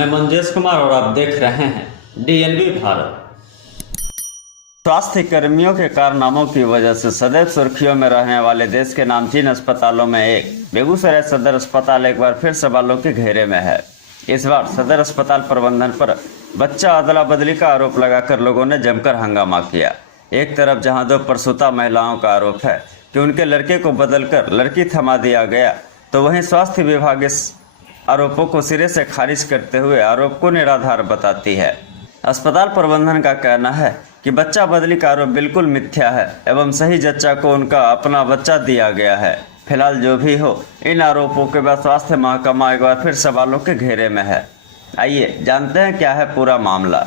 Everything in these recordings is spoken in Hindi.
मैं मंजेश कुमार और आप देख रहे हैं डीएनबी भारत। स्वास्थ्य कर्मियों के कारनामों की वजह से सदैव सुर्खियों में रहने वाले देश के नामचीन अस्पतालों में एक बेगूसराय सदर अस्पताल एक बार फिर सवालों के घेरे में है। इस बार सदर अस्पताल प्रबंधन पर बच्चा अदला बदली का आरोप लगाकर लोगों ने जमकर हंगामा किया। एक तरफ जहां दो प्रसूता महिलाओं का आरोप है कि उनके लड़के को बदलकर लड़की थमा दिया गया, तो वहीं स्वास्थ्य विभाग इस आरोपों को सिरे से खारिज करते हुए आरोप को निराधार बताती है। अस्पताल प्रबंधन का कहना है कि बच्चा बदली का आरोप बिल्कुल मिथ्या है एवं सही जच्चा को उनका अपना बच्चा दिया गया है। फिलहाल जो भी हो, इन आरोपों के बाद स्वास्थ्य महकमा एक बार फिर सवालों के घेरे में है। आइए जानते हैं क्या है पूरा मामला।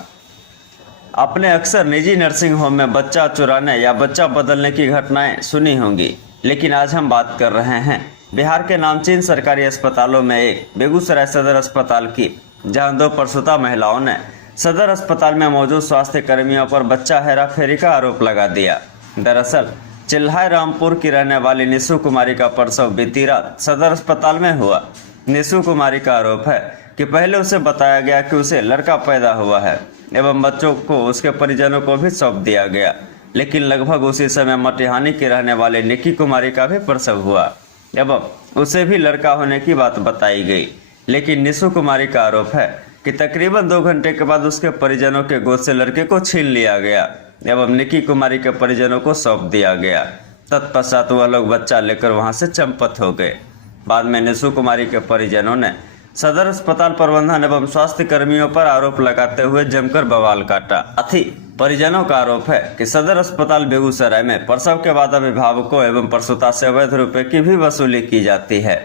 आपने अक्सर निजी नर्सिंग होम में बच्चा चुराने या बच्चा बदलने की घटनाएं सुनी होंगी, लेकिन आज हम बात कर रहे हैं बिहार के नामचीन सरकारी अस्पतालों में एक बेगूसराय सदर अस्पताल की, जहां दो प्रसूता महिलाओं ने सदर अस्पताल में मौजूद स्वास्थ्य कर्मियों पर बच्चा हेराफेरी का आरोप लगा दिया। दरअसल चिल्हाई रामपुर की रहने वाली निशु कुमारी का प्रसव बीती रात सदर अस्पताल में हुआ। निशु कुमारी का आरोप है कि पहले उसे बताया गया कि उसे लड़का पैदा हुआ है एवं बच्चों को उसके परिजनों को भी सौंप दिया गया, लेकिन लगभग उसी समय मटिहानी की रहने वाले निक्की कुमारी का भी प्रसव हुआ एवं उसे भी लड़का होने की बात बताई गई। लेकिन निशु कुमारी का आरोप है कि तकरीबन 2 घंटे के बाद उसके परिजनों के गोद से लड़के को छीन लिया गया एवं निक्की कुमारी के परिजनों को सौंप दिया गया। तत्पश्चात वह लोग बच्चा लेकर वहां से चंपत हो गए। बाद में निशु कुमारी के परिजनों ने सदर अस्पताल प्रबंधन एवं स्वास्थ्य कर्मियों पर आरोप लगाते हुए जमकर बवाल काटा। साथ ही परिजनों का आरोप है कि सदर अस्पताल बेगूसराय में प्रसव के बाद अभिभावकों एवं प्रसूता से अवैध रुपए की भी वसूली की जाती है।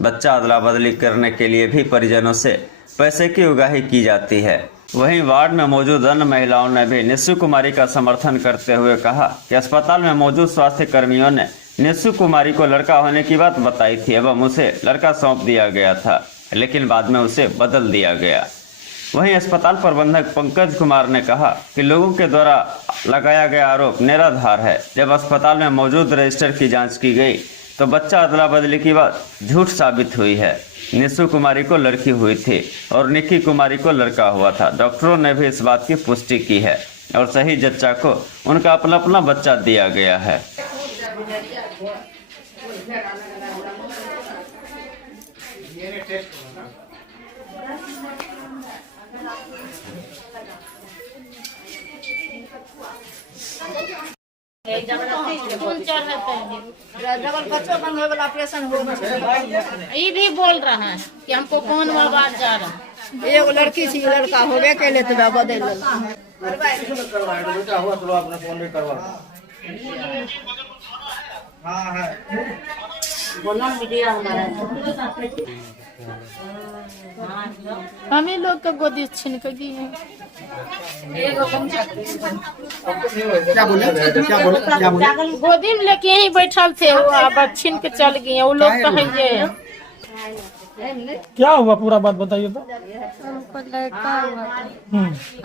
बच्चा अदला बदली करने के लिए भी परिजनों से पैसे की उगाही की जाती है। वहीं वार्ड में मौजूद अन्य महिलाओं ने भी निशु कुमारी का समर्थन करते हुए कहा कि अस्पताल में मौजूद स्वास्थ्य कर्मियों ने निशु कुमारी को लड़का होने की बात बताई थी एवं उसे लड़का सौंप दिया गया था, लेकिन बाद में उसे बदल दिया गया। वहीं अस्पताल प्रबंधक पंकज कुमार ने कहा कि लोगों के द्वारा लगाया गया आरोप निराधार है। जब अस्पताल में मौजूद रजिस्टर की जांच की गई तो बच्चा अदला बदली की बात झूठ साबित हुई है। निशु कुमारी को लड़की हुई थी और निक्की कुमारी को लड़का हुआ था। डॉक्टरों ने भी इस बात की पुष्टि की है और सही जच्चा को उनका अपना अपना बच्चा दिया गया है। ये भी बोल रहा है कि हमको कौन आवाज जा रहा है। एगो लड़की थी, लड़का हो गया कहले तो बदल हम ही लोग के गोदी छीन के गए। क्या बोले गोदी में लेके यहीं बैठल थे, अब छीन के चल गए। वो लोग कहेंगे क्या हुआ, पूरा बात बताइए तो। हमको लड़का हुआ था,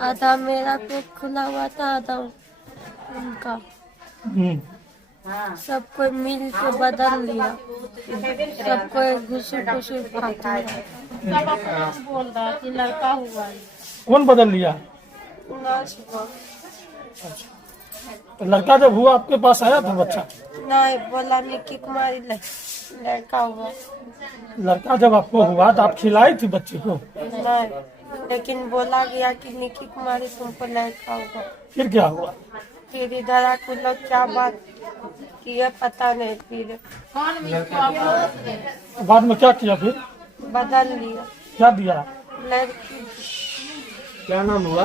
आधा मेरा पेट खुला हुआ था, आधा उनका। सब कोई मिल के बदल लिया, सब कोई घुसू घुसू खाता है। बोल रहा कि लड़का हुआ है। कौन बदल लिया? तो लड़का जब हुआ आपके पास आया था बच्चा? नहीं, बोला निक्की कुमारी लड़का हुआ। लड़का जब आपको हुआ तो आप खिलाई थी बच्चे को? नहीं, लेकिन बोला गया कि निक्की कुमारी तुमको लड़का हुआ। फिर क्या हुआ? फिर इधर आके लोग क्या बात किया पता नहीं, फिर बाद में क्या किया? फिर बदल लिया। क्या दिया? लड़की। क्या नाम हुआ?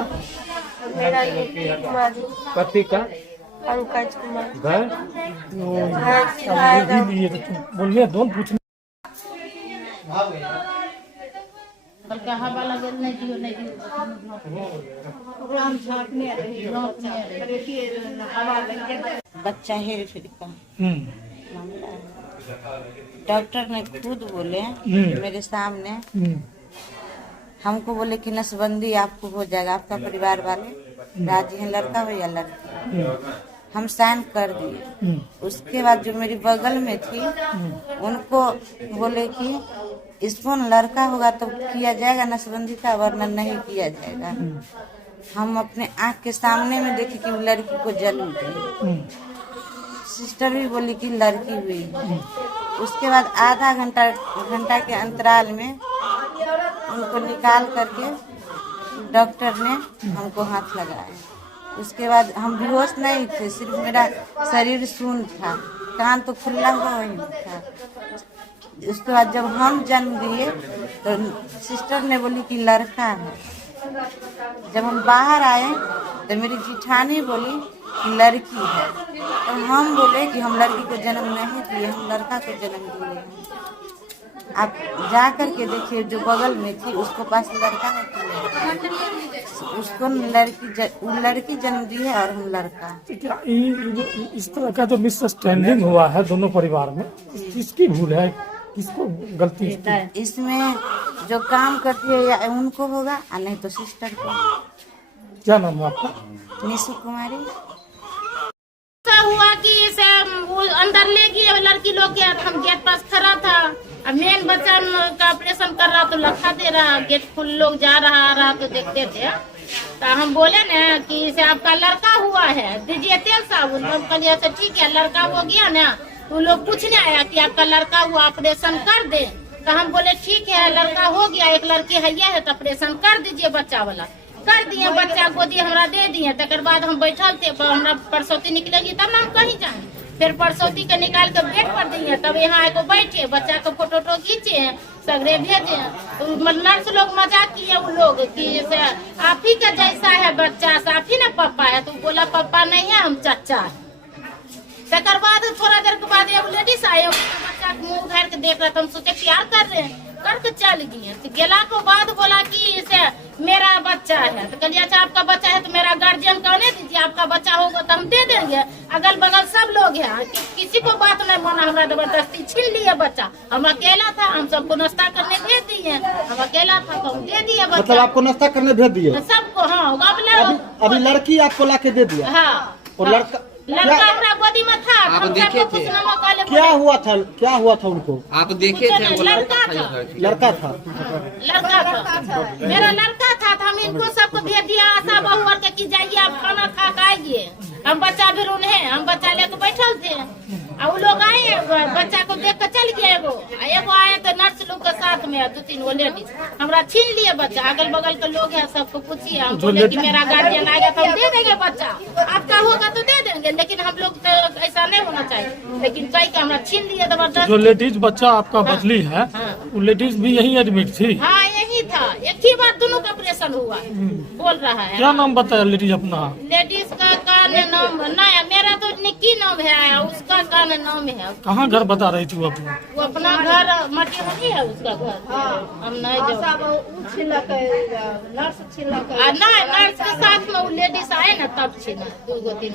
मेरा निक्की कुमारी। पति का? पंकज कुमार। घर? ये भी लिए तो तुम बोलिए, दोनों पूछने। हवा लगे नहीं दियो नहीं दियो। बच्चा हेराफेरी का मामला है। डॉक्टर ने खुद बोले मेरे सामने, हमको बोले कि नसबंदी आपको हो जाएगा, आपका परिवार वाले राजी हैं, लड़का हो या लड़की। हम साइन कर दिए। उसके बाद जो मेरी बगल में थी उनको बोले कि इसको लड़का होगा तो किया जाएगा नसबंदी का, वरना नहीं किया जाएगा। हम अपने आँख के सामने में देखे कि लड़की को जन्म दी। सिस्टर भी बोली कि लड़की हुई है। उसके बाद आधा घंटा के अंतराल में उनको निकाल करके डॉक्टर ने हमको हाथ लगाया। उसके बाद हम बेहोश नहीं थे, सिर्फ मेरा शरीर शून्य था, कान तो खुला हुआ ही था। उसके बाद जब हम जन्म दिए तो सिस्टर ने बोली कि लड़का है। जब हम बाहर आए तो मेरी जिठानी बोली कि लड़की है, तो हम बोले कि हम लड़की को जन्म नहीं दिए, हम लड़का को जन्म दिए हैं। आप जा कर के देखिए, जो बगल में थी उसको पास लड़का है कि उसको लड़की जन्म दी है और हम लड़का। क्या इस तरह का जो मिसअंडरस्टैंडिंग हुआ है दोनों परिवार में, किसकी भूल है, किसको गलती है? इसमें जो काम करती है या उनको होगा और नहीं तो सिस्टर को। क्या नाम है आपका? निशु कुमारी। हुआ कि इसे वो अंदर ले गई लड़की लोग के, हम गेट पास खड़ा था। अब मेन बच्चा का ऑपरेशन कर रहा तो लखा दे रहा, गेट खुल लोग जा रहा आ रहा तो देखते थे। तो हम बोले ना कि इसे आपका लड़का हुआ है, दीजिए तेल साबुन। हम कहलिए अच्छा ठीक है, लड़का हो गया ना। तो लोग पूछने आया कि आपका लड़का हुआ, ऑपरेशन कर दे। तो हम बोले ठीक है, लड़का हो गया, एक लड़की है तो ऑपरेशन कर दीजिए बच्चा वाला। कर दिए, बच्चा गोदी हमरा दे दिए। तकर बाद हम बैठल थे, हमरा परसौती निकलेगी तब ना हम कहीं जाएंगे। फिर परसौती के निकाल के बेड पर दिए, तब यहाँ आके बैठे, बच्चा को फोटो खींचे हैं, सगरे भेजे। तो नर्स लोग मजाक किए वो लोग कि आप ही का जैसा है बच्चा, आप ही ना पापा है। तो बोला पापा नहीं है, हम चाचा है। तकर बाद थोड़ा देर के बाद एक लेडीज आए, बच्चा मुँह उघार के देख रहा था। हम सोचे प्यार कर रहे हैं, करके चल गए। तो गेला के बाद बोला कि इसे मेरा बच्चा है। तो कहलिए अच्छा आपका बच्चा है तो मेरा गार्जियन कहने दीजिए, आपका बच्चा होगा तो हम दे देंगे। अगल बगल सब लोग हैं, किसी को बात नहीं माना, हमारा जबरदस्ती छीन लिए बच्चा। हम अकेला था, हम सबको नाश्ता करने भेज दिए। हम अकेला था तो हम दे दिए बच्चा। मतलब आपको नाश्ता करने भेज दिए सबको? हाँ। अभी लड़की आपको लाके दे दिया? हाँ। और लड़का हमारा गोदी में था। आप देखे थे? क्या हुआ था उनको? आप देखे थे? लड़का था। लड़का था। मेरा लड़का था तो हम इनको सबको भेज दिया, आशा बहू और के जाइए आप खाना खा के आइए। हम बच्चा भी उन्हें, हम बच्चा लेके बैठल थे। और वो लोग आए, बच्चा को देख कर चल गया। एगो आए तो नर्स लोग के साथ में 2-3 वो लेडीज हमरा छीन लिए बच्चा। अगल बगल के लोग हैं, सबको पूछिए। हम बोले कि मेरा गार्जियन आएगा तो हम दे देंगे बच्चा, आपका होगा तो दे देंगे, लेकिन हम लोग तो ऐसा नहीं होना चाहिए। लेकिन कई का हमरा छीन लिए जबरदस्त। जो लेडीज बच्चा आपका बदली है, वो लेडीज भी यही एडमिट थी? हाँ यही था, एक ही बार दोनों का ऑपरेशन हुआ। बोल रहा है। क्या नाम बताया लेडीज अपना? लेडीज का नाम नहीं, मेरा तो निक्की नाम है, उसका का नाम है। कहाँ घर बता रही थी वो अपना? वो अपना घर मटी नहीं है उसका घर। हम नहीं नर्स के साथ में वो लेडीज आए ना तब छीना 2-3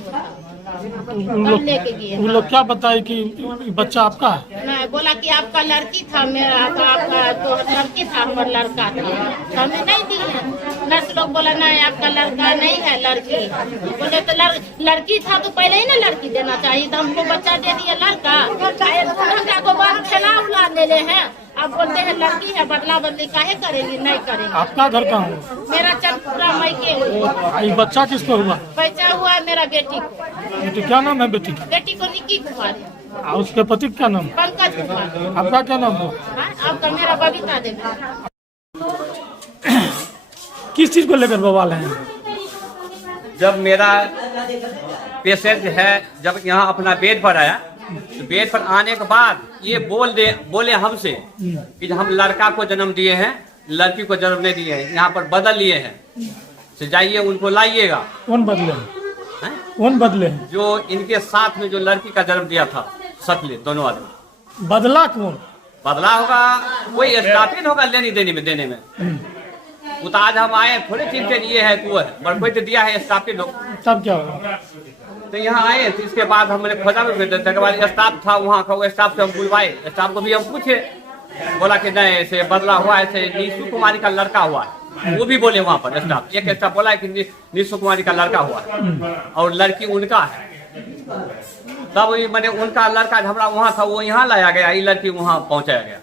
तब लेके गए। वो लोग क्या बताए कि बच्चा आपका है? नहीं, बोला कि आपका लड़की था, मेरा तो आपका तो लड़की था, हमारा लड़का था। हमें नहीं दिए। नर्स लोग बोला नहीं आपका लड़का नहीं है, लड़की। बोले तो लड़की था तो पहले ही ना लड़की देना चाहिए, तो हमको बच्चा दे दिया लड़का। घंटा को बाद खेला उला ले हैं, अब बोलते हैं लड़की है, बदला बदली काहे करेंगी? नहीं करेंगे। आपका घर कहाँ है? मेरा चंदपुरा मैके। ये बच्चा किसको हुआ? बच्चा हुआ है मेरा बेटी को। बेटी क्या नाम है बेटी? बेटी को निक्की कुमारी। और उसके पति क्या नाम? पंकज कुमार। आपका क्या नाम हुआ? आपका? मेरा बबीता देवी। किस चीज को लेकर बवाल है? जब मेरा पेशेंट है, जब यहाँ अपना बेड पर आया, तो बेड पर आने के बाद ये बोले हमसे कि हम लड़का को जन्म दिए हैं, लड़की को जन्म नहीं दिए हैं, यहाँ पर बदल लिए हैं, तो जाइए उनको लाइएगा। कौन बदले? कौन बदले? जो इनके साथ में जो लड़की का जन्म दिया था, सकले दोनों आदमी। बदला कौन? बदला होगा कोई स्टाफिन होगा देने में। वो तो आज हम आए थोड़े चीज के लिए है, वो है पर कोई तो दिया है स्टाफिन लोग। तब क्या होगा? तो यहाँ आए, तो इसके बाद हमने खोजा में भेजा। उसके बाद स्टाफ था वहाँ का, वो स्टाफ से हम बुलवाए। स्टाफ को भी हम पूछे, बोला कि नहीं ऐसे बदला हुआ, ऐसे निशु कुमारी का लड़का हुआ है। वो भी बोले वहाँ पर स्टाफ, एक स्टाफ बोला कि निशु कुमारी का लड़का हुआ है और लड़की उनका है। तब मैंने उनका लड़का हमरा वहाँ था, वो यहाँ लाया गया, ये लड़की वहाँ पहुँचाया गया।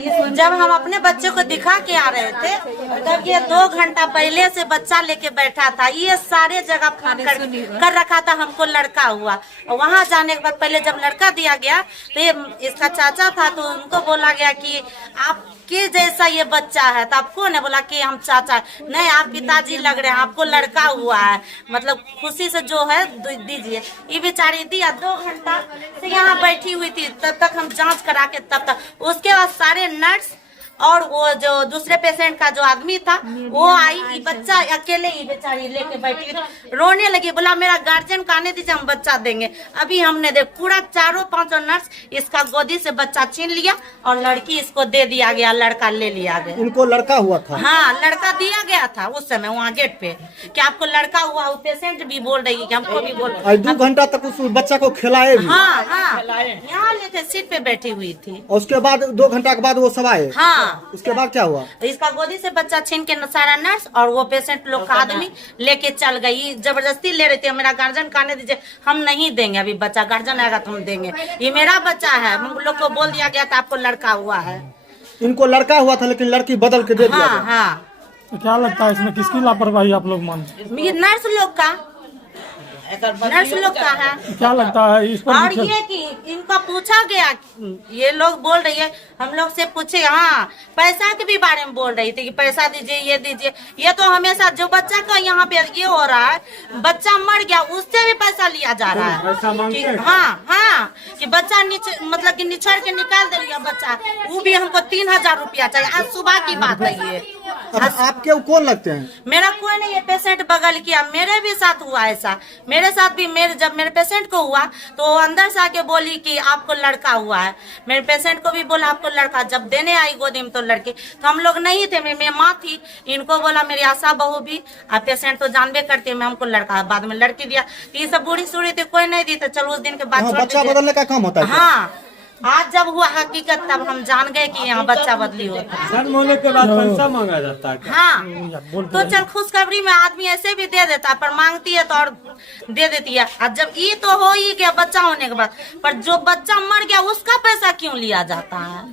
जब हम अपने बच्चे को दिखा के आ रहे थे तब ये 2 घंटा पहले से बच्चा लेके बैठा था। ये सारे जगह फोन कर रखा था हमको लड़का हुआ। वहाँ जाने के बाद पहले जब लड़का दिया गया तो ये इसका चाचा था, तो उनको बोला गया कि आपके जैसा ये बच्चा है। तो आप कौन है? बोला कि हम चाचा। नहीं, आप पिताजी लग रहे हैं, आपको लड़का हुआ है, मतलब खुशी से जो है दीजिए। ये बेचारी दिया। 2 घंटा से यहाँ बैठी हुई थी, तब तक हम जांच करा के तब तक उसके बाद सारे नर्स और वो जो दूसरे पेशेंट का जो आदमी था वो आई। ये बच्चा अकेले ही बेचारी लेके बैठी रोने लगी। बोला मेरा गार्जियन को आने दीजिए, हम बच्चा देंगे। अभी हमने देख पूरा 4-5 नर्स इसका गोदी से बच्चा छीन लिया और लड़की इसको दे दिया गया, लड़का ले लिया गया। उनको लड़का हुआ था? हाँ, लड़का दिया गया था उस समय वहाँ गेट पे कि आपको लड़का हुआ। वो पेशेंट भी बोल रही है कि हमको भी बोल। 2 घंटा तक उस बच्चा को खिलाए भी? हाँ, यहाँ लेके सीट पे बैठी हुई थी। और उसके बाद 2 घंटा के बाद वो सब आए? हाँ। उसके बाद क्या हुआ? इसका गोदी से बच्चा छीन के सारा नर्स और वो पेशेंट लोग का आदमी लेके चल गई। जबरदस्ती ले रहे थे। मेरा गार्जियन कहने दीजिए, हम नहीं देंगे अभी बच्चा, गार्जियन आएगा तो हम देंगे। ये मेरा बच्चा है। हम लोग को बोल दिया गया था आपको लड़का हुआ है। इनको लड़का हुआ था लेकिन लड़की बदल के दे दिया। हाँ, हाँ। तो क्या लगता है इसमें किसकी लापरवाही आप लोग मानते हैं? ये नर्स लोग का है। क्या लगता है इस पर? और ये कि इनका पूछा गया, ये लोग बोल रही है, हम लोग से पूछे। हाँ, पैसा के भी बारे में बोल रही थी कि पैसा दीजिए, ये दीजिए। ये तो हमेशा जो बच्चा का यहाँ पे ये हो रहा है, बच्चा मर गया उससे भी पैसा लिया जा रहा है कि हाँ कि बच्चा मतलब कि निछड़ के निकाल दे लिया बच्चा, वो भी हमको 3000 रुपया चाहिए। आज सुबह की बात है ये। आपके कौन लगते हैं? मेरा कोई नहीं, ये पेशेंट बगल किया। मेरे भी साथ हुआ ऐसा। मेरे साथ भी जब मेरे पेशेंट को हुआ तो अंदर से आके बोली कि आपको लड़का हुआ है। मेरे पेशेंट को भी बोला आपको लड़का। जब देने आई गोदी में तो लड़के, तो हम लोग नहीं थे, मेरी माँ थी। इनको बोला मेरी आशा बहू भी, आप पेशेंट तो जानबे करते हैं, मैं हमको लड़का। बाद में लड़की दिया। ये सब बूढ़ी सूढ़ी थी, कोई नहीं दी। तो चलो उस दिन के बाद बच्चा बदलने का काम होता है। हाँ, आज जब हुआ हकीकत तब हम जान गए कि यहाँ बच्चा बदली होता है। जन्म होने के बाद पैसा मांगा जाता है। हाँ, तो चल खुशखबरी में आदमी ऐसे भी दे देता है, पर मांगती है तो और दे देती है। और जब ये तो हो ही गया बच्चा होने के बाद, पर जो बच्चा मर गया उसका पैसा क्यों लिया जाता है?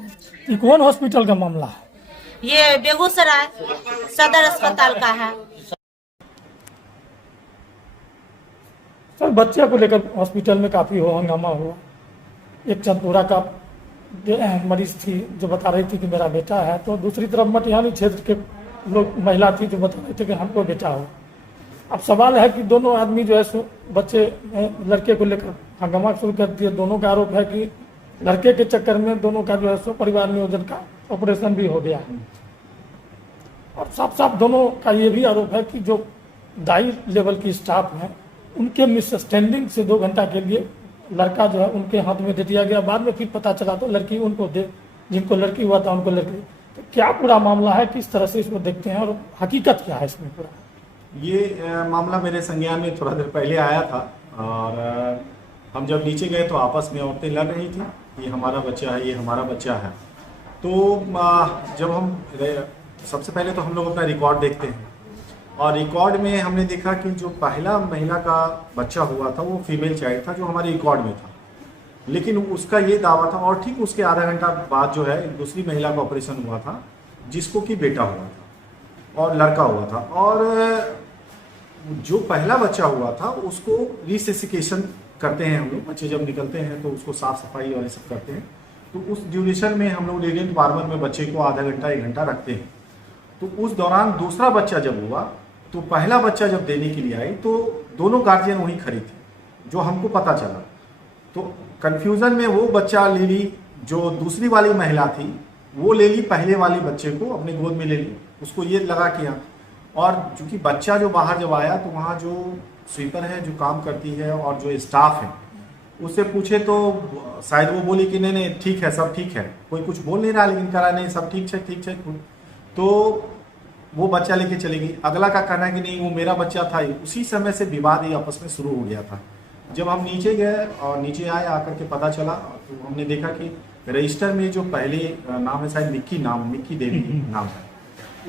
ये कौन हॉस्पिटल का मामला है? ये बेगूसराय सदर अस्पताल का है। सर, बच्चे को लेकर हॉस्पिटल में काफी हंगामा हुआ। एक चंदपुरा का मरीज थी जो बता रही थी कि मेरा बेटा है, तो दूसरी तरफ मटिहानी क्षेत्र के लोग महिला थी जो बता रहे थे कि हमको बेटा हो। अब सवाल है कि दोनों आदमी जो है सो बच्चे लड़के को लेकर हंगामा शुरू कर दिए। दोनों का आरोप है कि लड़के के चक्कर में दोनों का जो है सो परिवार नियोजन का ऑपरेशन भी हो गया। और साफ साफ दोनों का ये भी आरोप है कि जो दाई लेवल की स्टाफ है उनके मिसअंडरस्टैंडिंग से 2 घंटा के लिए लड़का जो है उनके हाथ में दे दिया गया। बाद में फिर पता चला तो लड़की उनको दे, जिनको लड़की हुआ था उनको लड़की। तो क्या पूरा मामला है, किस तरह से इसको देखते हैं और हकीकत क्या है इसमें पूरा? ये मामला मेरे संज्ञान में थोड़ा देर पहले आया था और हम जब नीचे गए तो आपस में औरतें लड़ रही थी, ये हमारा बच्चा है, ये हमारा बच्चा है। तो जब हम सबसे पहले तो हम लोग अपना रिकॉर्ड देखते हैं और रिकॉर्ड में हमने देखा कि जो पहला महिला का बच्चा हुआ था वो फीमेल चाइल्ड था जो हमारे रिकॉर्ड में था, लेकिन उसका ये दावा था। और ठीक उसके आधा घंटा बाद जो है एक दूसरी महिला का ऑपरेशन हुआ था जिसको कि बेटा हुआ था और लड़का हुआ था। और जो पहला बच्चा हुआ था उसको रिसेसिकेशन करते हैं हम लोग। बच्चे जब निकलते हैं तो उसको साफ सफाई और ये सब करते हैं। तो उस ड्यूरेशन में हम लोग रेडिएंट वार्मर में बच्चे को आधा घंटा 1 घंटा रखते हैं। तो उस दौरान दूसरा बच्चा जब हुआ तो पहला बच्चा जब देने के लिए आई तो दोनों गार्जियन वहीं खड़े थे, जो हमको पता चला। तो कंफ्यूजन में वो बच्चा ले ली, जो दूसरी वाली महिला थी वो ले ली पहले वाले बच्चे को अपने गोद में ले ली। उसको ये लगा कि हाँ, और चूंकि बच्चा जो बाहर जब आया तो वहाँ जो स्वीपर है जो काम करती है और जो स्टाफ है उससे पूछे तो शायद वो बोली कि नहीं ठीक है, सब ठीक है, कोई कुछ बोल नहीं रहा, लेकिन करा नहीं सब ठीक है। तो वो बच्चा लेके चली गई। अगला का कहना है कि नहीं वो मेरा बच्चा था। उसी समय से विवाद ये आपस में शुरू हो गया था। जब हम नीचे गए और नीचे आए आकर के पता चला तो हमने देखा कि रजिस्टर में जो पहले नाम है शायद निक्की देवी नाम है,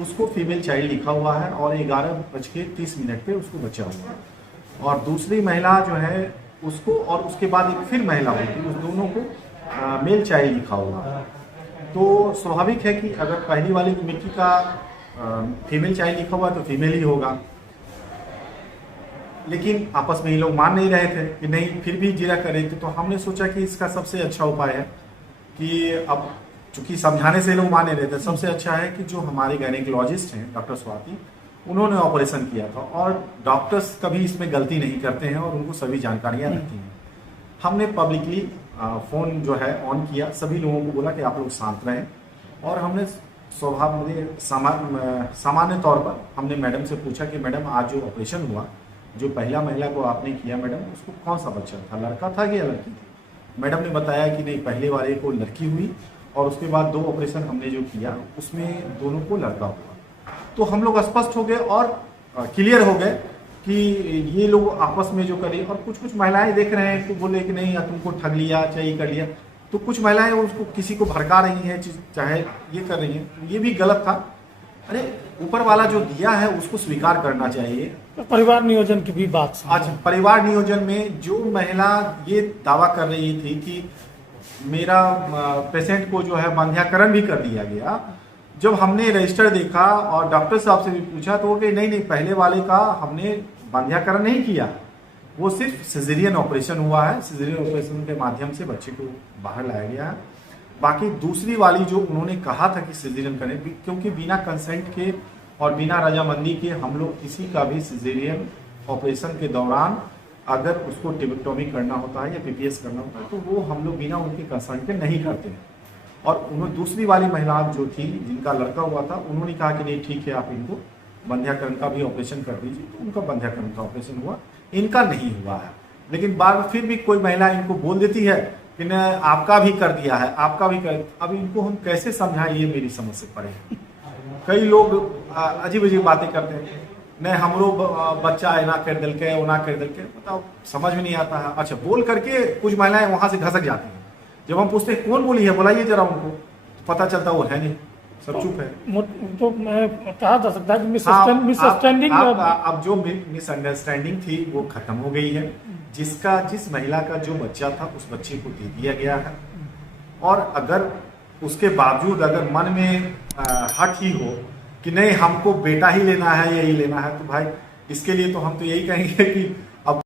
उसको फीमेल चाइल्ड लिखा हुआ है और 11:30 पे उसको बच्चा हुआ। और दूसरी महिला जो है उसको और उसके बाद एक फिर महिला हुई, उस दोनों को मेल चाइल्ड लिखा हुआ है। तो स्वाभाविक है कि अगर पहली वाली कमेटी का फीमेल चाइल्ड लिखा हुआ तो फीमेल ही होगा, लेकिन आपस में ये लोग मान नहीं रहे थे कि नहीं, फिर भी जिरा कर रहे थे। तो हमने सोचा कि इसका सबसे अच्छा उपाय है कि अब चूंकि समझाने से लोग मान नहीं रहे थे, सबसे अच्छा है कि जो हमारे गायनेकोलॉजिस्ट हैं डॉक्टर स्वाति, उन्होंने ऑपरेशन किया था और डॉक्टर्स कभी इसमें गलती नहीं करते हैं और उनको सभी जानकारियाँ रहती हैं। हमने पब्लिकली फ़ोन जो है ऑन किया, सभी लोगों को बोला कि आप लोग शांत रहें, और हमने स्वभाव में सामान्य तौर पर हमने मैडम से पूछा कि मैडम आज जो ऑपरेशन हुआ, जो पहला महिला को आपने किया मैडम, उसको कौन सा बच्चा था, लड़का था कि या लड़की थी? मैडम ने बताया कि नहीं, पहले वाले को लड़की हुई और उसके बाद 2 ऑपरेशन हमने जो किया उसमें दोनों को लड़का हुआ। तो हम लोग स्पष्ट हो गए और क्लियर हो गए कि ये लोग आपस में जो करें, और कुछ महिलाएं देख रहे हैं तो बोले कि नहीं तुमको ठग लिया, चाहे ये कर लिया। तो कुछ महिलाएं उसको किसी को भड़का रही हैं, चाहे ये कर रही हैं, ये भी गलत था। अरे ऊपर वाला जो दिया है उसको स्वीकार करना चाहिए। परिवार नियोजन की भी बात। अच्छा, परिवार नियोजन में जो महिला ये दावा कर रही थी कि मेरा पेशेंट को जो है बंध्याकरण भी कर दिया गया, जब हमने रजिस्टर देखा और डॉक्टर साहब से भी पूछा तो वो कहे नहीं, पहले वाले का हमने बंध्याकरण नहीं किया, वो सिर्फ सिजेरियन ऑपरेशन हुआ है, सिजेरियन ऑपरेशन के माध्यम से बच्चे को बाहर लाया गया है। बाकी दूसरी वाली जो उन्होंने कहा था कि सिजेरियन करें, क्योंकि बिना कंसेंट के और बिना रजामंदी के हम लोग किसी का भी सिजेरियन ऑपरेशन के दौरान अगर उसको टिबेक्टोमी करना होता है या पीपीएस करना होता है तो वो हम लोग बिना उनके कंसेंट के नहीं करते हैं। और उन्होंने दूसरी वाली महिला जो थी जिनका लड़का हुआ था, उन्होंने कहा कि नहीं ठीक है, आप इनको बंध्याकरण का भी ऑपरेशन कर दीजिए। तो उनका बंध्याकरण का ऑपरेशन हुआ, इनका नहीं हुआ है। लेकिन बार फिर भी कोई महिला इनको बोल देती है कि न आपका भी कर दिया है, आपका भी कर। अब इनको हम कैसे समझाएं, ये मेरी समझ से परे है। कई लोग अजीब अजीब बातें करते हैं, नहीं हमरो बच्चा ऐना कर दिल के, ओना कर दिल के, बताओ समझ में नहीं आता है। अच्छा, बोल करके कुछ महिलाएं वहां से घसक जाती हैं। जब हम पूछते हैं कौन बोली है, बुलाइए जरा उनको, तो पता चलता वो है नहीं, सब चुप है। तो मैं कहा जा सकता है कि मिसअंडरस्टैंडिंग, अब जो मिसअंडरस्टैंडिंग थी वो खत्म हो गई है। जिस महिला का जो बच्चा था उस बच्चे को दे दिया गया है, और अगर उसके बावजूद अगर मन में हट ही हो कि नहीं हमको बेटा ही लेना है, यही लेना है, तो भाई इसके लिए तो हम तो यही कहेंगे कि